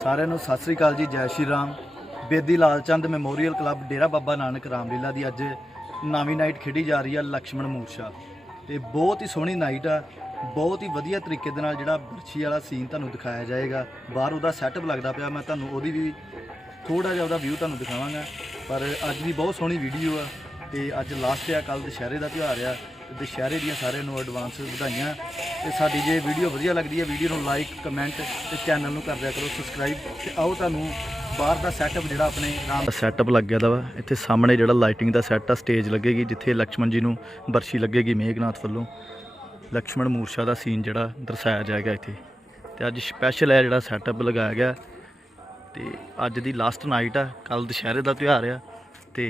सारिਆਂ ਨੂੰ सत श्री अकाल जी। जय श्री राम। बेदी लाल चंद मैमोरीअल क्लब डेरा बाबा नानक रामलीला की अज नवीं नाइट खेडी जा रही है लक्ष्मण मूरछा। तो बहुत ही सोहनी नाइट आ, बहुत ही वधिया तरीके दे नाल जिहड़ा बरछी वाला सीन तुहानूं दिखाया जाएगा। बाहर उहदा सैटअप लगदा पिया, मैं तुहानूं उहदी भी थोड़ा जिहा उहदा व्यू तुहानूं दिखावांगा। पर अज भी बहुत सोहनी वीडियो आ। तो अज लास्ट आ, कल दशहरे का त्यौहार आ। दशहरे दी सारिਆਂ ਨੂੰ एडवांस ਵਧਾਈਆਂ। ਤੇ ਸਾਡੀ ਜੇ ਵੀਡੀਓ ਵਧੀਆ ਲੱਗਦੀ ਹੈ ਵੀਡੀਓ ਨੂੰ ਲਾਈਕ ਕਮੈਂਟ ਤੇ ਚੈਨਲ ਨੂੰ ਕਰ ਦਿਆ ਕਰੋ ਸਬਸਕ੍ਰਾਈਬ। ਤੇ ਆਓ ਤੁਹਾਨੂੰ ਬਾਹਰ ਦਾ ਸੈਟਅਪ ਜਿਹੜਾ ਆਪਣੇ ਆਰਾਮ ਦਾ ਸੈਟਅਪ ਲੱਗਿਆ ਦਾ ਵਾ। ਇੱਥੇ ਸਾਹਮਣੇ ਜਿਹੜਾ ਲਾਈਟਿੰਗ ਦਾ ਸੈੱਟ ਆ, ਸਟੇਜ ਲੱਗੇਗੀ ਜਿੱਥੇ ਲక్ష్మణ ਜੀ ਨੂੰ ਬਰਛੀ ਲੱਗੇਗੀ ਮੇਘਨਾਥ ਵੱਲੋਂ। ਲక్ష్మణ ਮੂਰਛਾ ਦਾ ਸੀਨ ਜਿਹੜਾ ਦਰਸਾਇਆ ਜਾਏਗਾ ਇੱਥੇ। ਤੇ ਅੱਜ ਸਪੈਸ਼ਲ ਹੈ ਜਿਹੜਾ ਸੈਟਅਪ ਲਗਾਇਆ ਗਿਆ। ਤੇ ਅੱਜ ਦੀ ਲਾਸਟ ਨਾਈਟ ਆ, ਕੱਲ ਦਸ਼हरे ਦਾ ਤਿਉਹਾਰ ਆ। ਤੇ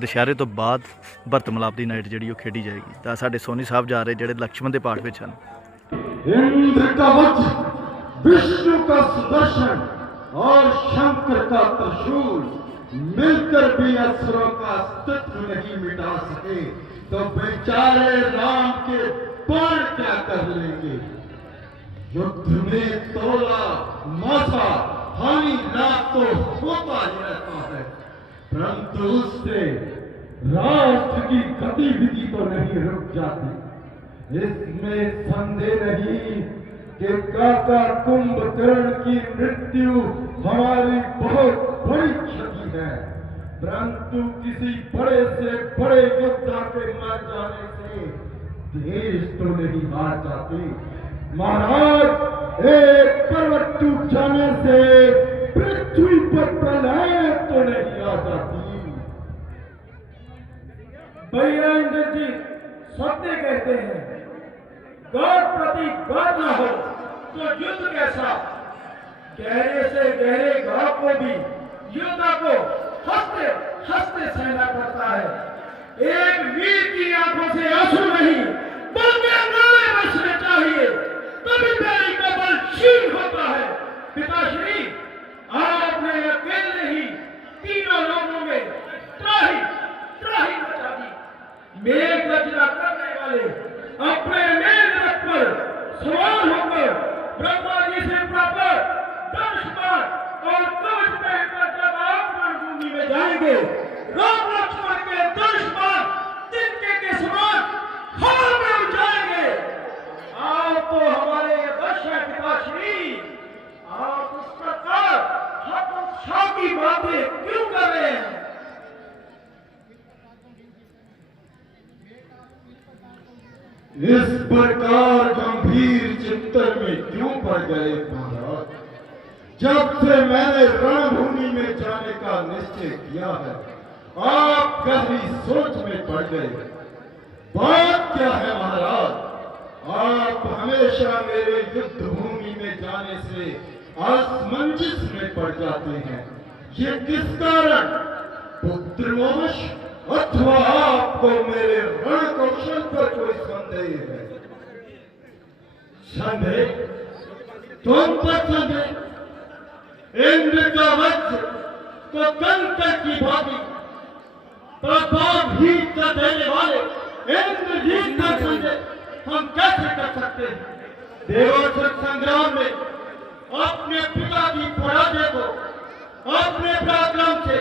दशहरे तो बाद भरत मिलाप की नाइट जी खेडी जाएगी। तो साढ़े सोनी साहब जा रहे जोड़े लक्ष्मण के पाठ में हैं। इंद्र का वज्र, विष्णु का सुदर्शन और शंकर का त्रिशूल मिलकर भी असुरों का अस्तित्व नहीं मिटा सके तो बेचारे राम के बाण क्या कर लेंगे। युद्ध में तोला माथा हानि लाभ तो होता ही रहता है, परंतु उससे राष्ट्र की गतिविधि तो नहीं रुक जाती। इसमें संदेह नहीं कि काका कुंभकर्ण की मृत्यु हमारी बहुत बड़ी क्षति है, परंतु किसी बड़े से बड़े योद्धा के मर जाने से देश तो नहीं हार जाते। महाराज, एक पर्वत टूट जाने से पृथ्वी पर प्रलय तो नहीं आ जाती। भैया इंद्र जी सत्य कहते हैं, गौर प्रति गौर न हो तो युद्ध कैसा। गहरे से गहरे गांव को भी योद्धा को हंसते हंसते सहना पड़ता है। एक वीर की आंखों से आंसू नहीं बल्कि अंगारे बरसने चाहिए, तभी बैरी का बल क्षीण होता है। पिताश्री, आपने अकेले ही तीनों लोगों में त्राही त्राही मचा दी। मेघ रचना करने वाले अपने मेघ रथ पर सवार होकर ब्रह्मा जी से प्राप्त धनुष्मान और कवच पहनकर जब आप रणभूमि में जाएंगे, राम लक्ष्मण के धनुष्मान तिनके के समान हवा में उड़ जाएंगे। आप तो हमारे यश है पिताश्री, आप उस प्रकार हतोत्साह की बातें क्यों कर रहे हैं। इस प्रकार गंभीर चिंतन में क्यों पड़ गए महाराज। जब से मैंने रणभूमि में जाने का निश्चय किया है, आप गहरी सोच में पड़ गए। बात क्या है महाराज, आप हमेशा मेरे युद्ध भूमि में जाने से असमंजस में पड़ जाते हैं। ये किस कारण, पुत्रवश अथवा आपको मेरे रण कौशल पर कोई संदेह है। संदेह? तुम पर संदेह? इंद्र का वज्र तो कंकर की भांति प्रभाव ही कर देने वाले इंद्रजीत का संदेह हम कैसे कर सकते हैं। देवोत्सव संग्राम में अपने पिता की पराजय को अपने पराक्रम से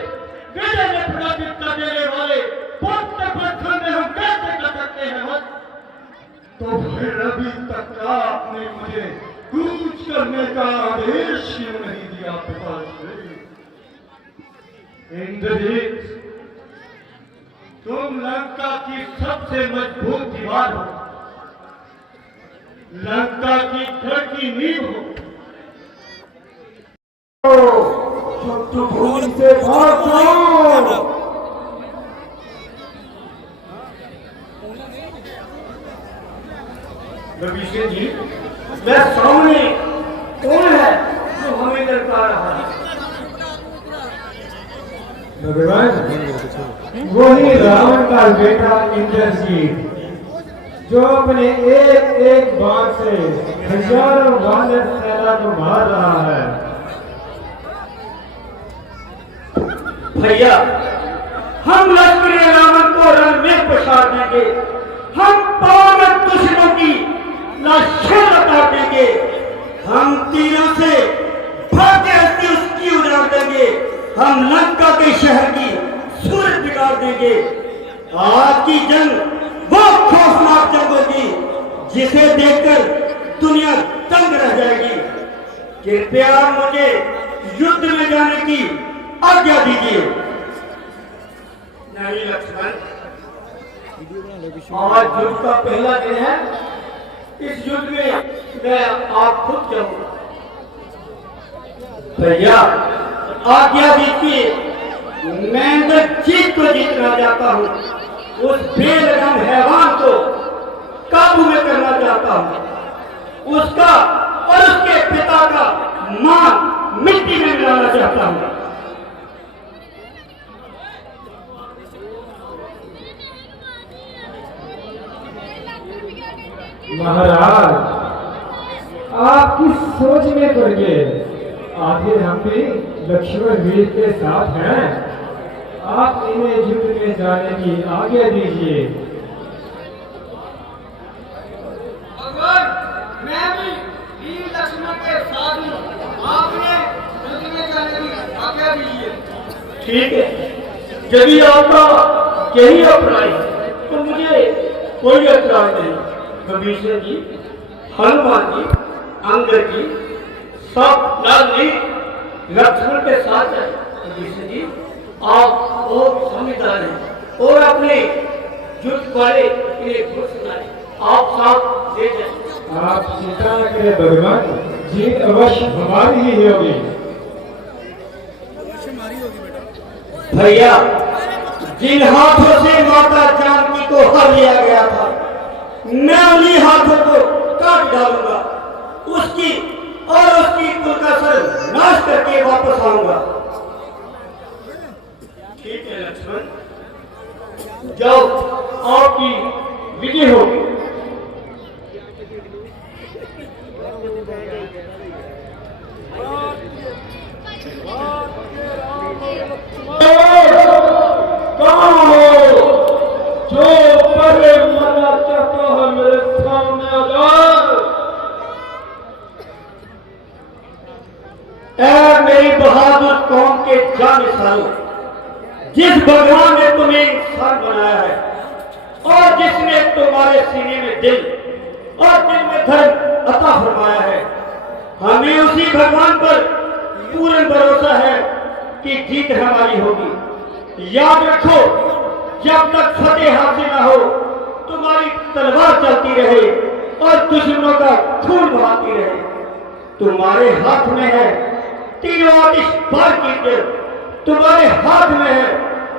विजय में पराजित कर देने वाले पुत्र पर संदेह हम कैसे कर सकते हैं। तो फिर अभी तक आपने मुझे कूच करने का आदेश क्यों नहीं दिया पिताश्री। इंद्रजीत, तुम लंका की सबसे मजबूत दीवार हो, लंका की घर की नींव हो। शत्रुभूमि से भाग जाओ। रविशेर जी, मैं सामने कौन है जो हमें लड़का रहा है। वही रावण का बेटा इंद्रजीत, जो अपने एक एक बाण से हजारों वानर सेना को मार रहा है। भैया, हम लश्करी रावण को रण में पछाड़ देंगे, हम पावन दुश्मनों की लाशें लगा देंगे, हम तीरों से भाग्य हम लंका के शहर की सूरत बिगाड़ देंगे। आज की जंग वो खौफनाक जंग होगी जिसे देखकर दुनिया दंग रह जाएगी। कृपया मुझे युद्ध में जाने की आज्ञा दीजिए। नहीं लक्ष्मण, आज युद्ध का पहला दिन है। इस युद्ध में मैं आप खुद जाऊंगा। भैया आज्ञा दीजिए, मैं इंद्रजीत को जीतना चाहता हूँ। उस बेलगाम हैवान को काबू में करना चाहता हूँ। उसका और उसके पिता का मान मिट्टी में मिलाना चाहता हूँ। महाराज, आप किस सोच में पड़ गए? आखिर हम भी लक्ष्मण वीर के साथ हैं। आप इन्हें युद्ध में जाने की आज्ञा दीजिए। भगवान, मैं भी वीर लक्ष्मण के साथ हूँ। आपने युद्ध में जाने की आज्ञा दीजिए। ठीक है, यदि आपका यही अपराध है तो मुझे कोई एतराज नहीं। विभीषण जी, हनुमान जी, अंगद जी सब नहीं लक्ष्मण के साथ है। विभीषण जी, आप बहुत समझदार हैं और अपने युद्ध वाले लिए गुण सुनाए। आप साथ दे जाए। आप चिंता न करें भगवान, जीत अवश्य हमारी ही होगी। भैया, जिन हाथों से माता जानकी को हर लिया गया था, मैं उन्हीं हाथों को काट डालूंगा। उसकी और उसकी कुल का सर नाश करके वापस आऊंगा। ठीक है लक्ष्मण, जाओ, आपकी विजय होगी। कौन हो जो पहले मरना चाहता है? मेरे सामने आ जाओ। ऐ मेरी बहादुर कौम के जानिसारों, जिस भगवान ने तुम्हें इंसान बनाया है और जिसने तुम्हारे सीने में दिल और दिल में धर्म अता फरमाया है, हमें उसी भगवान पर पूर्ण भरोसा है कि जीत हमारी होगी। याद रखो, जब तक फतेह हासिल न हो तुम्हारी तलवार चलती रहे और दुश्मनों का खून बहाती रहे। तुम्हारे हाथ में है तीनों आतिश बार की इज्जत, तुम्हारे हाथ में है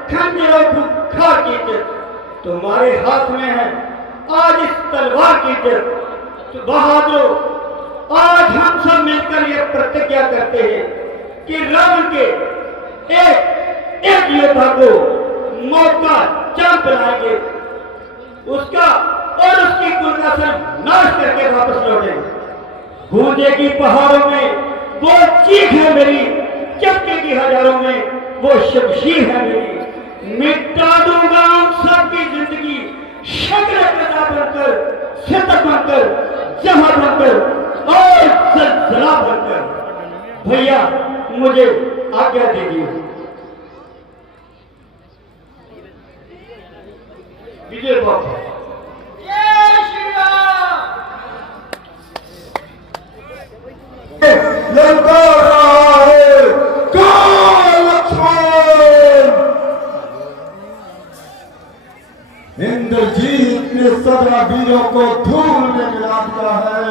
खंजरों बुखार की इज्जत, तुम्हारे हाथ में है आज इस तलवार की इज्जत। तो बहादुर, आज हम सब मिलकर यह प्रतिज्ञा करते हैं कि रावण के एक एक योद्धा को मौत का चांद बनाएंगे, उसका और उसकी कुल का सर नाश करके वापस लौटेंगे। गूंजेगी पहाड़ों में वो चीख है मेरी, चक्के की हजारों में वो शमशीर है मेरी। मिटा दूंगा उन सबकी जिंदगी, शक्ल कदा बनकर, सितक बनकर, जहां बनकर और जलजला बनकर। भैया, मुझे आज्ञा दीजिए। विजय बाबा। जय श्री राम। ललकारा है काल लक्ष्मण। इंद्रजीत ने सदा वीरों को धूल में मिला दिया है।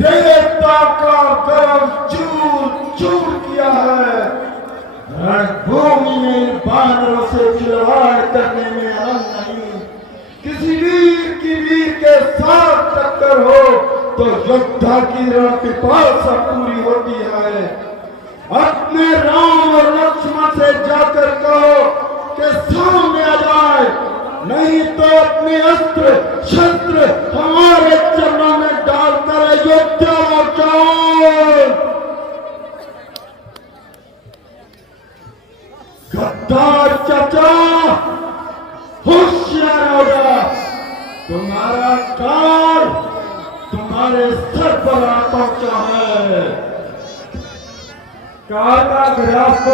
देवता का गर्व चूर चूर किया है। रणभूमि में बानरों से खिलवाड़ करने में आनंद नहीं। किसी वीर के साथ टक्कर हो तो योद्धा की रण पिपासा पूरी होती है। अपने राम और लक्ष्मण से जाकर कहो कि सामने आ जाए, नहीं तो अपने अस्त्र शस्त्र हमारे चरणों में डालकर अयोध्या लौटाओ। गद्दार चाचा, होशियार हो जा। तुम्हारा काल तुम्हारे सर पर आ पहुंचा है। काल का गिराफ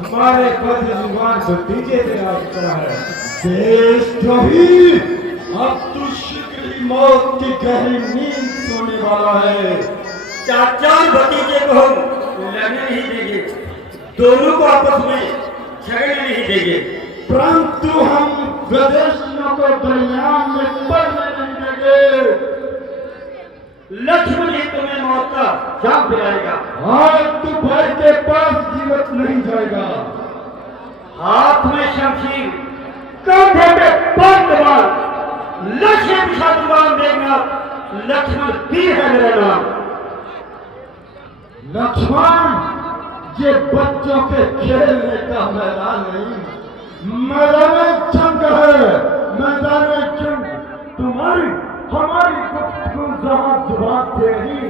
हमारे बदजुबान भतीजे से राज करा है। देशद्रोही, अब तू शीघ्र ही मौत की गहरी नींद सोने वाला है। चाचा और भतीजे को हम लड़ने नहीं देंगे, दोनों को आपस में झगड़ने नहीं देंगे, परंतु हम विदेशियों को दरमियान में पड़ने नहीं देंगे। लक्ष्मण ही तुम्हें मौत का जाम दिलाएगा। आज तू भाई के पास जीवित नहीं जाएगा। हाथ में शमशीर, कंधे पे तलवार, लक्ष्य दिशा जुबान देगा। लक्ष्मण वीर है मेरा नाम। लक्ष्मण, ये बच्चों के खेलने का मैदान नहीं, मैदान जंग है। मैदान जंग तुम्हारी हमारी गुफ्तगू जहां जुबान से नहीं,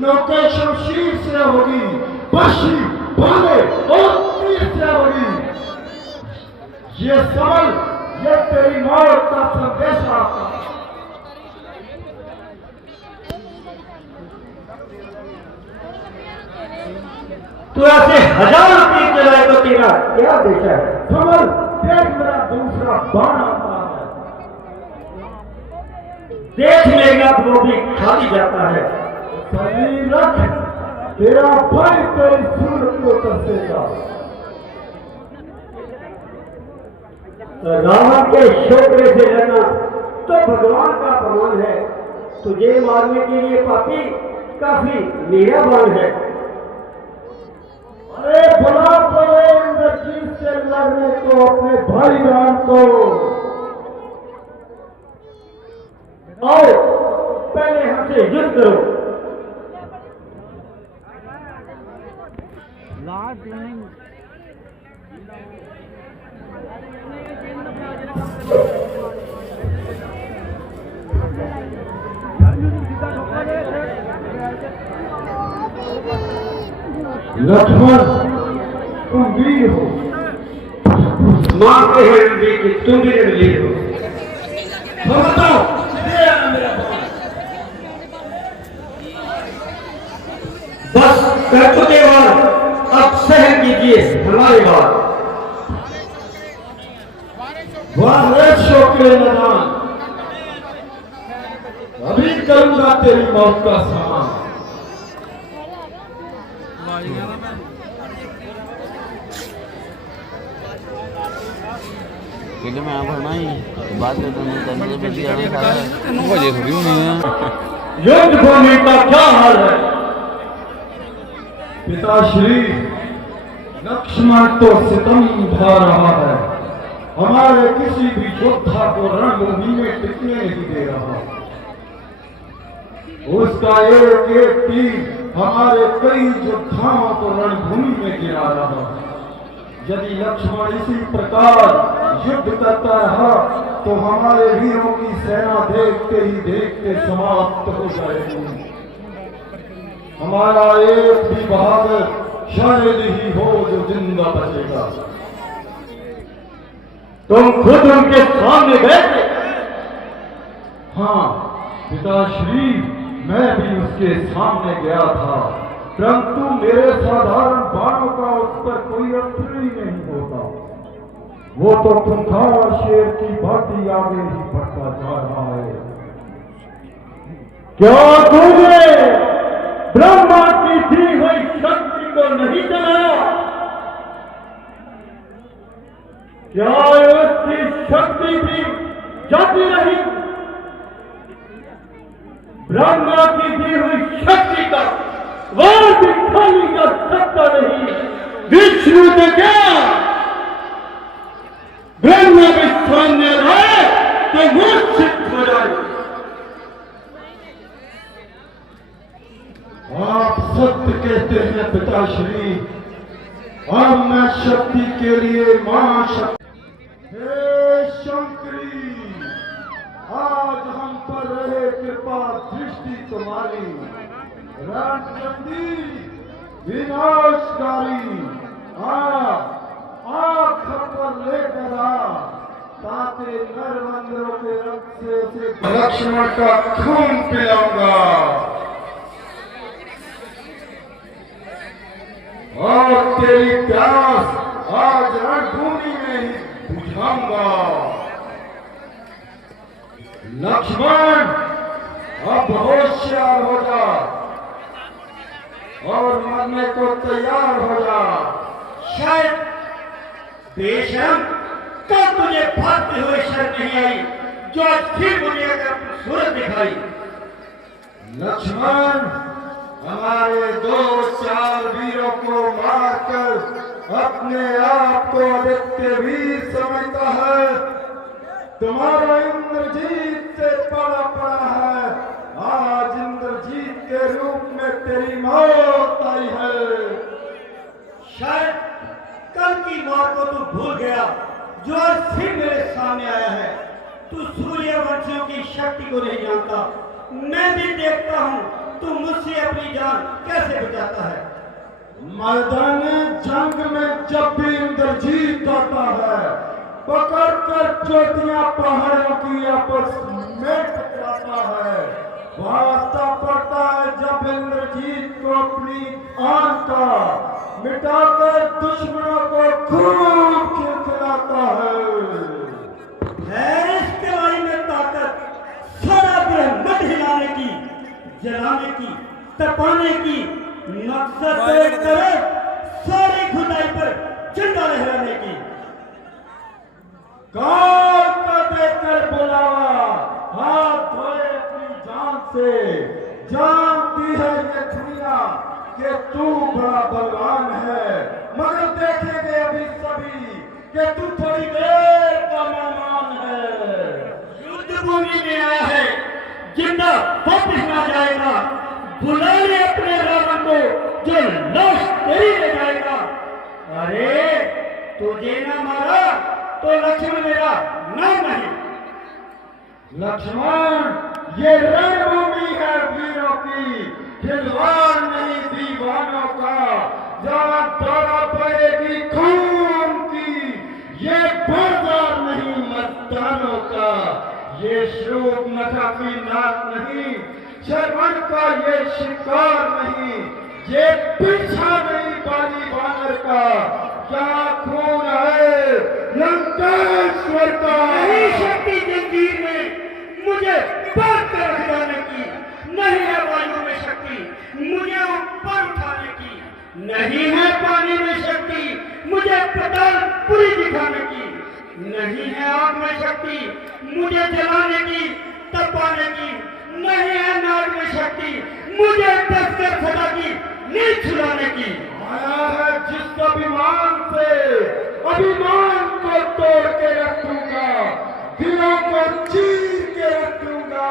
नौके शमशीर से होगी, बशी भाले और तीर से होगी। ये समझ, ये तेरी मौत का संदेशा। तू ऐसे हजारों तीर चलाए तो तेरा क्या देशा है? समझ, देख मेरा दूसरा बाण आता है। देख लेगा वो भी खाली जाता है। सही रख, तेरा भाई तेरी सूरत को तरसेगा। रावण के शोकरे से लड़ना तो भगवान का अपमान है। तुझे मारने के लिए पापी काफी मेहरबान है। अरे भला पड़े इंद्रजीत से लड़ने को अपने भाई राम को। आओ पहले हमसे युद्ध करो। लक्ष्मण, तुम वीर हो। मानते हैं वीर कि तुम भी वीर हो। बताओ, दे आना मेरा भाई। बस कर चुके बार, अब सहन कीजिए हमारी बात। वाह रे शोकरे नदान, अभी करूंगा तेरी मौत का सामान। क्योंकि मैं यहाँ भरना ही बात करता हूँ करने पे दिया युद्ध भूमि का क्या हाल है? पिताश्री, लक्ष्मण तो सितम ढा रहा है। हमारे किसी भी योद्धा को रणभूमि में टिकने नहीं दे रहा। उसका एक एक तीर हमारे कई योद्धाओं को रणभूमि में गिरा रहा है। यदि लक्ष्मण इसी प्रकार युद्ध करता रहा तो हमारे वीरों की सेना देखते ही देखते समाप्त हो जाएगी। हमारा एक भी बहादुर शायद ही हो जो जिंदा बचेगा। तुम खुद उनके सामने बैठे? हाँ पिताश्री, मैं भी उसके सामने गया था, परंतु मेरे साधारण बाणों का उस पर कोई असर ही नहीं होता। वो तो खूंखार शेर की भांति आगे ही बढ़ता जा रहा है। क्या तूने ब्रह्मा की दी हुई शक्ति को नहीं जाना? क्या उसकी शक्ति भी जाती नहीं? ब्रह्मा की दी हुई शक्ति का वार भी खाली कर सकता नहीं। विष्णु तो क्या ब्रह्मा भी सामने आए तो मूर्छित हो जाए। आप सत्य कहते हैं पिताश्री। अब मैं शक्ति के लिए मां शक्ति। हे शंकरी, आज हम पर रहे कृपा दृष्टि तुम्हारी। रणचंडी विनाशकारी आप पर लेकर आ, ताकि नर मंदिरों के रक्त से उसे लक्ष्मण का खून पिलाऊंगा। और तेरी प्यास आज रणभूमि में ही बुझाऊंगा। लक्ष्मण, अब होशियार हो जा और मरने को तैयार हो जा। शायद बेशरम, कल तुझे भागते हुए शर्म नहीं आई जो आज फिर मुझे अगर अपनी सूरत दिखाई। लक्ष्मण, हमारे 2-4 वीरों को मारकर अपने आप को आदित्य वीर समझता है। तुम्हारा इंद्रजीत से पड़ा है। आज इंद्रजीत के रूप में तेरी मौत आई है। शायद कल की मौत को तू भूल गया जो आज फिर मेरे सामने आया है। तू सूर्यवंशियों की शक्ति को नहीं जानता। मैं भी देखता हूँ तू मुझसे अपनी जान कैसे बचाता है। मैदान जंग में जब भी इंद्रजीत आता है, पकड़कर चोटियां पहाड़ों की आपस में टकराता है। वास्ता पड़ता है जब इंद्रजीत को अपनी आन का मिटाकर दुश्मनों को खूब खिलखिलाता है। इस कलाई में ताकत सारा ब्रह्मांड हिलाने की, जलाने की, तपाने की, मकसद करे सारी खुदाई पर झंडा लहराने की। काल का देकर बुलावा, हाथ धोए अपनी जान से। जानती है ये दुनिया कि तू बड़ा बलवान है, मगर देखेंगे अभी सभी कि तू थोड़ी देर का मेहमान है। युद्ध भूमि में आया है, जिंदा वापस ना जाएगा। बुला ले अपने रावण को जो लाश तेरी ले जाएगा। अरे तुझे ना मारा तो लक्ष्मण मेरा नाम नहीं। लक्ष्मण, ये रणभूमि है वीरों की, खिलवाड़ नहीं दीवानों का। जहाँ दौड़ा पड़ेगी खून की, ये बाजार नहीं मस्तानों का। ये श्लोक नखा की नाक नहीं, श्रवण का ये शिकार नहीं। ये पीछा नहीं बाली बानर का, क्या खून है लंकेश्वर का। नहीं शक्ति जंजीर में मुझे बांध कर रख जाने की, नहीं है वायु में शक्ति मुझे ऊपर उठाने की, नहीं है पानी में शक्ति मुझे पताल पूरी दिखाने की, नहीं है आग में शक्ति मुझे जलाने की, तपाने की, नहीं है नाग में शक्ति मुझे कसकर सदा की नींद छुड़ाने की। आया है जिस अभिमान से, अभिमान को तोड़ के रखूंगा, दिलों को चीर के रखूंगा,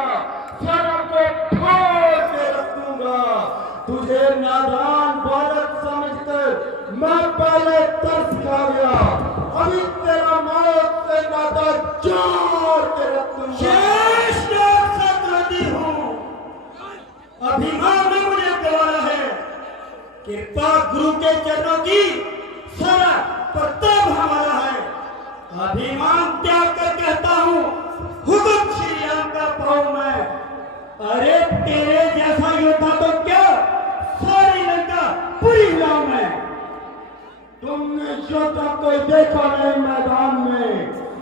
सरों को फोड़ के रखूंगा। तुझे नादान बालक समझकर मैं पहले तरस खा गया, अभी तेरा मौत से नादा जोड़ के रखूंगा। शेष लोक से क्रोधी हूँ, अभिमान ने मुझे गवाया है। कृपा गुरु के चरणों की, सारा प्रताप हमारा है। अभिमान त्याग कर कहता हूँ हुकुम श्री राम का पाऊं मैं। अरे तेरे जैसा योद्धा तो क्या सारी लंका पूरी लाऊं मैं। तुमने योद्धा कोई देखा नहीं मैदान में,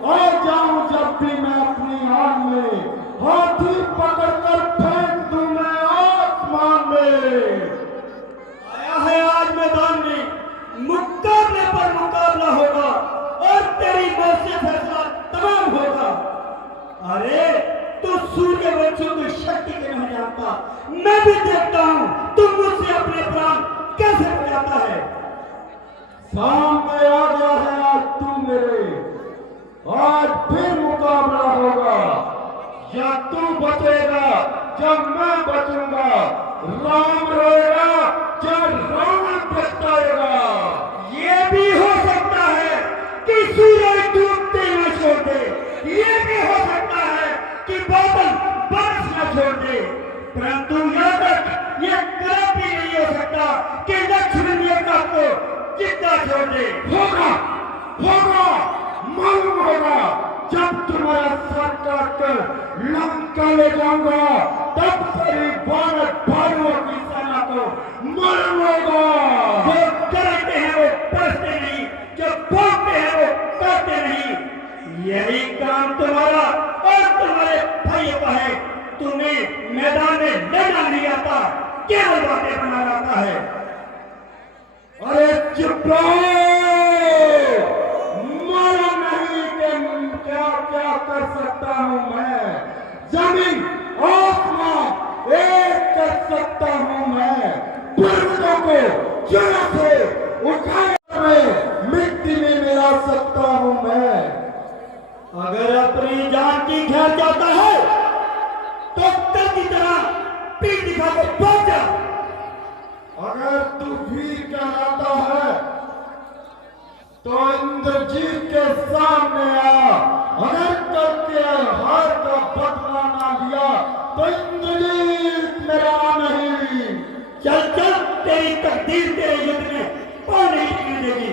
और जाऊं जब भी मैं अपनी आन में, हाथी पकड़कर फेंक दूं मैं आसमान में। आया है आज मैदान में, मुकाबले पर मुकाबला होगा और तेरी मौत से फैसला तमाम होगा। अरे तू सूर्यवंशियों की शक्ति के नहीं जानता, मैं भी देखता हूँ तुम मुझसे अपने प्राण कैसे बचाता है। सामने आ गया है आज तू मेरे, आज फिर मुकाबला होगा। या तू बचेगा जब मैं बचूंगा, राम रोएगा जब रावण पछताएगा। ये भी हो सकता है कि सूरज डूबते न छोड़ दे, ये भी हो सकता है कि बादल बारिश न छोड़ दे, परंतु याद रख ये कभी नहीं हो सकता कि लक्ष्मण योद्धा को जिंदा छोड़ दे। होगा, होगा, मालूम होगा। जब तुम्हारा सर काट कर लंका ले जाऊंगा, तब तेरी वानर भाइयों की सेना को मालूम होगा। मारा नहीं कि क्या क्या कर सकता हूं मैं, जमीन आसमान एक कर सकता हूं मैं, पर्वतों को जड़ से उठाए मिट्टी में मिला सकता हूं मैं। अगर अपनी जान की खैर चाहता है तो कुत्ते की तरह पीठ दिखा के भाग जा। अगर तू वीर कहलाता है तो इंद्रजीत के सामने आ। अगर कल के हार का बदला ना लिया तो इंद्रजीत मेरा नहीं। चल चल, तेरी तकदीर तेरे युद्ध में पाँव नहीं टिकने देगी।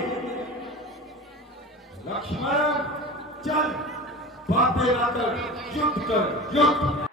लक्ष्मण चल, बातें ना कर, युद्ध कर, युद्ध।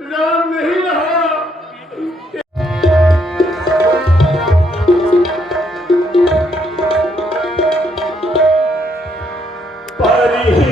राम नहीं रहा। परी